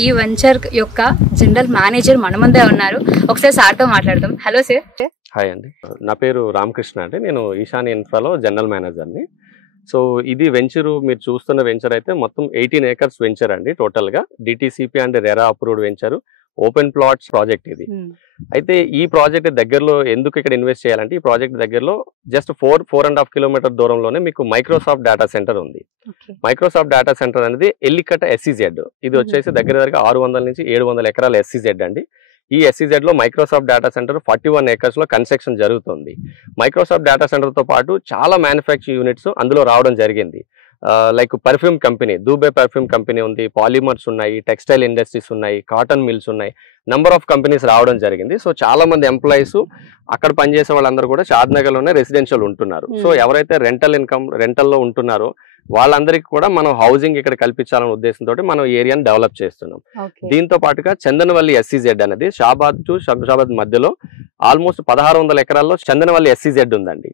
ఈ వెంచర్ యొక్క general manager మన ముందే ఉన్నారు. ఒకసారి సార్తో మాట్లాడదాం. Hello sir. హాయ్ అండి, నా పేరు రామకృష్ణ అండి. నేను ఈశాన్య ఇన్ఫ్రాలో జనరల్ మేనేజర్ని. సో ఇది వెంచరు, మీరు చూస్తున్న వెంచర్ అయితే మొత్తం 18 acres వెంచర్ అండి. టోటల్గా DTCP and RERA approved venture, open plots project ఇది. అయితే ఈ ప్రాజెక్ట్ దగ్గరలో ఎందుకు ఇక్కడ ఇన్వెస్ట్ చేయాలంటే, ఈ ప్రాజెక్ట్ దగ్గరలో జస్ట్ 4.5 కిలోమీటర్ దూరంలోనే మీకు మైక్రోసాఫ్ట్ డేటా సెంటర్ ఉంది. మైక్రోసాఫ్ట్ డేటా సెంటర్ అనేది ఎల్లికట్ట SEZ. ఇది వచ్చేసి దగ్గర 600 నుంచి 700 ఎకరాల SEZ అండి. ఈ SEZ లో మైక్రోసాఫ్ట్ డేటా సెంటర్ 41 acres లో కన్స్ట్రక్షన్ జరుగుతుంది. మైక్రోసాఫ్ట్ డేటా సెంటర్ తో పాటు చాలా మ్యానుఫ్యాక్చరింగ్ యూనిట్స్ అందులో రావడం జరిగింది. Like perfume company, Dubey perfume company ఉంది, పాలిమర్స్ ఉన్నాయి, టెక్స్టైల్ ఇండస్ట్రీస్ ఉన్నాయి, కాటన్ మిల్స్ ఉన్నాయి, నంబర్ ఆఫ్ కంపెనీస్ రావడం జరిగింది. సో చాలా మంది ఎంప్లాయీస్ అక్కడ పనిచేసే వాళ్ళందరూ కూడా షాద్నగర్లోనే రెసిడెన్షియల్ ఉంటున్నారు. సో ఎవరైతే రెంటల్లో ఉంటున్నారో వాళ్ళందరికీ కూడా మనం హౌసింగ్ ఇక్కడ కల్పించాలనే ఉద్దేశంతో మనం ఏరియాని డెవలప్ చేస్తున్నాం. దీంతో పాటుగా చందనవల్లి SEZ అనేది షాబాద్ టు శంషాబాద్ మధ్యలో ఆల్మోస్ట్ 1600 ఎకరాల్లో చందనవల్లి SEZ ఉందండి.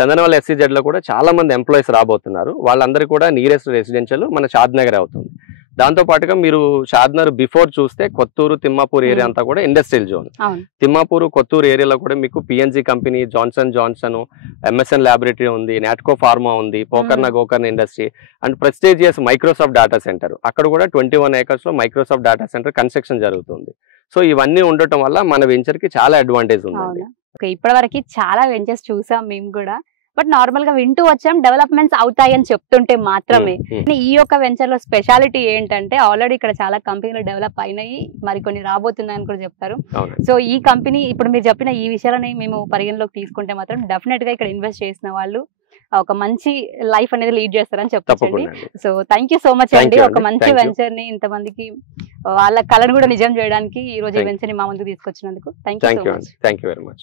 చందనవల్లి SEZ లో కూడా చాలా మంది ఎంప్లాయీస్ రాబోతున్నారు. వాళ్ళందరూ కూడా నియరెస్ట్ రెసిడెన్షియల్ మన షాద్నగర్ అవుతుంది. దాంతో పాటుగా మీరు షాద్నగర్ బిఫోర్ చూస్తే కొత్తూరు, తిమ్మాపూర్ ఏరియా అంతా కూడా ఇండస్ట్రియల్ జోన్. తిమ్మాపూరు, కొత్తూరు ఏరియాలో కూడా మీకు PNG company, Johnson, MSN laboratory ఉంది, నాట్కో ఫార్మా ఉంది, Pokarna Gokarna industry and prestigious Microsoft data centre. అక్కడ కూడా 21 acres లో మైక్రోసాఫ్ట్ డేటా సెంటర్ కన్స్ట్రక్షన్ జరుగుతుంది. సో ఇవన్నీ ఉండటం వల్ల మన వెంచర్ కి చాలా అడ్వాంటేజ్ ఉంది. ఇప్పటి వరకు చాలా వెంచర్స్ చూసాం మేము కూడా, బట్ నార్మల్ గా వింటూ వచ్చాం డెవలప్మెంట్స్ అవుతాయి అని చెప్తుంటే మాత్రమే. ఈ యొక్క వెంచర్ లో స్పెషాలిటీ ఏంటంటే, ఆల్రెడీ ఇక్కడ చాలా కంపెనీలు డెవలప్ అయినాయి, మరికొన్ని రాబోతున్నాయని కూడా చెప్తారు. సో ఈ కంపెనీ ఇప్పుడు మీరు చెప్పిన ఈ విషయాలని మేము పరిగణలోకి తీసుకుంటే మాత్రం డెఫినెట్ గా ఇక్కడ ఇన్వెస్ట్ చేసిన వాళ్ళు ఒక మంచి లైఫ్ అనేది లీడ్ చేస్తారని చెప్పండి. So thank you so much అండి. ఒక మంచి వెంచర్ ని ఇంతమందికి వాళ్ళ కళను కూడా నిజం చేయడానికి ఈ రోజు ఈ వెంచర్ ని మా ముందుకు తీసుకొచ్చినందుకు thank you so much. Thank you very much.